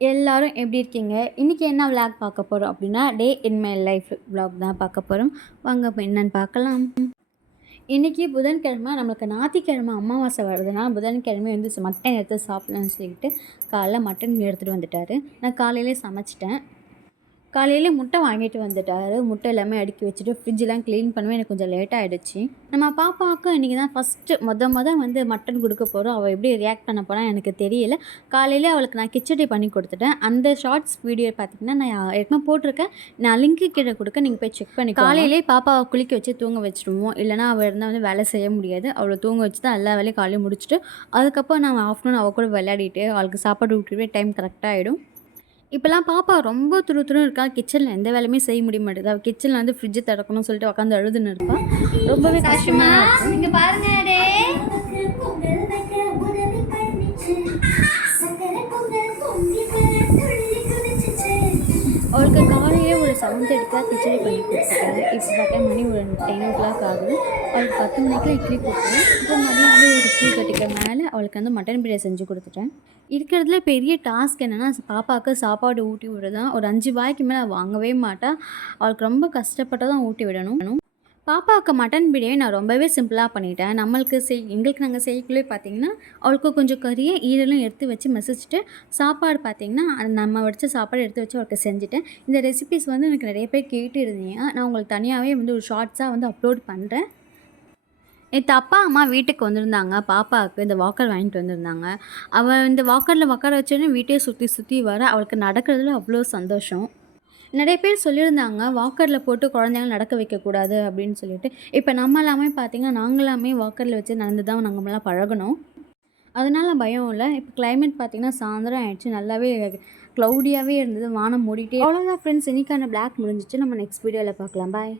எல்லாரும் எப்படி இருக்கீங்க? இன்னைக்கு என்ன விளாக் பார்க்க போறோம் அப்படின்னா, டே இன் மை லைஃப் விளாக் தான் பார்க்க போறோம். வாங்க இப்ப என்னன்னு பார்க்கலாம். இன்னைக்கு புதன்கிழமை நம்மளுக்கு ஞாயிற்றுக்கிழமை அமாவாசை வருதுன்னா, புதன்கிழமை வந்து மட்டன் எடுத்து சாப்பிடலாம்னு சொல்லிட்டு காலைல மட்டன் எடுத்துகிட்டு வந்துட்டாரு. நான் காலையிலே சமைச்சிட்டேன். காலையிலே முட்டை வாங்கிட்டு வந்துட்டாரு. முட்டை எல்லாமே அடுக்கி வச்சுட்டு ஃப்ரிட்ஜெலாம் க்ளீன் பண்ணவே எனக்கு கொஞ்சம் லேட் ஆகிடுச்சு. நம்ம பாப்பாவுக்கு இன்றைக்கி தான் ஃபஸ்ட்டு வந்து மட்டன் கொடுக்க போகிறோம். அவள் எப்படி ரியாக்ட் பண்ண போகிறான்னு எனக்கு தெரியல. காலையிலே அவளுக்கு நான் கிச்சடி பண்ணி கொடுத்துட்டேன். அந்த ஷார்ட்ஸ் வீடியோ பார்த்திங்கன்னா நான் ஏற்கனவே போட்டிருக்கேன். நான் லிங்க்கு கீழே கொடுக்க நீங்கள் போய் செக் பண்ணி காலையிலே பாப்பாவை குளிக்க வச்சு தூங்க வச்சுருவோம். இல்லைனா அவள் இருந்தால் வந்து வேலை செய்ய முடியாது. அவளை தூங்க வச்சு தான் எல்லா வேலையும் காலையில் முடிச்சுட்டு அதுக்கப்புறம் நான் ஆஃப்டர்நூன் அவள் கூட விளையாடிட்டு அவளுக்கு சாப்பாடு ஊட்டிவே டைம் கரெக்டாக ஆகிடும். இப்போலாம் பாப்பா ரொம்ப துருதுருன்னு இருக்கா. கிச்சனில் எந்த வேலையுமே செய்ய முடிய மாட்டேங்குது. அவள் கிச்சனில் வந்து ஃப்ரிட்ஜை திறக்கணும்னு சொல்லிட்டு உட்காந்து அழுதுன்னு இருப்பா. ரொம்பவே கஷ்டமாக இங்கே பாருங்க. அவளுக்கு காலையிலே ஒரு 7:30 கிச்சடி பண்ணி கொடுத்துட்டேன். இப்போ பார்த்தா மணி ஒரு 10 ஆகுது. அவளுக்கு 10 மணிக்கெலாம் இட்லி கொடுத்தேன். இப்போ மதியம் வந்து ஒரு 2:30 மேலே அவளுக்கு வந்து மட்டன் பிரியாணி செஞ்சு கொடுத்துட்டேன். இருக்கிறதுல பெரிய டாஸ்க் என்னென்னா பாப்பாவுக்கு சாப்பாடு ஊட்டி விடுறதான். ஒரு 5 வாய்க்கு மேலே வாங்கவே மாட்டா. அவளுக்கு ரொம்ப கஷ்டப்பட்டு தான் ஊட்டி விடணும். பாப்பாவுக்கு மட்டன் பிரியாணி நான் ரொம்பவே சிம்பிளாக பண்ணிட்டேன். எங்களுக்கு நாங்கள் செய்யக்குள்ளே பார்த்தீங்கன்னா அவளுக்கு கொஞ்சம் கறியை ஈரலும் எடுத்து வச்சு மசிச்சுட்டு சாப்பாடு பார்த்தீங்கன்னா நம்ம வடித்த சாப்பாடு எடுத்து வச்சு அவளுக்கு செஞ்சுட்டேன். இந்த ரெசிபிஸ் வந்து எனக்கு நிறைய பேர் கேட்டு இருந்தீங்க. நான் உங்களுக்கு தனியாகவே வந்து ஒரு ஷார்ட்ஸாக வந்து அப்லோட் பண்ணுறேன். நேற்று அப்பா அம்மா வீட்டுக்கு வந்திருந்தாங்க. பாப்பாவுக்கு இந்த வாக்கர் வாங்கிட்டு வந்திருந்தாங்க. அவள் இந்த வாக்கரில் உட்கார வச்சோன்னே வீட்டையே சுற்றி சுற்றி வர அவளுக்கு நடக்கிறதுல அவ்வளோ சந்தோஷம். நிறைய பேர் சொல்லியிருந்தாங்க வாக்கரில் போட்டு குழந்தைங்கள நடக்க வைக்கக்கூடாது அப்படின்னு சொல்லிட்டு. இப்போ நம்ம எல்லாமே பார்த்திங்கன்னா நாங்களாமே வாக்கரில் வச்சு நடந்து தான் நாங்கள்லாம் பழகணும். அதனால் பயம் இல்லை. இப்போ கிளைமேட் பார்த்திங்கன்னா சாயந்தரம் ஆகிடுச்சு. நல்லாவே க்ளவுடியாகவே இருந்தது. வானம் மூடிட்டே. அவ்வளோதான் ஃப்ரெண்ட்ஸ், இன்றைக்கான பிளாக் முடிஞ்சிச்சு. நம்ம நெக்ஸ்ட் வீடியோவில் பார்க்கலாம். பாய்.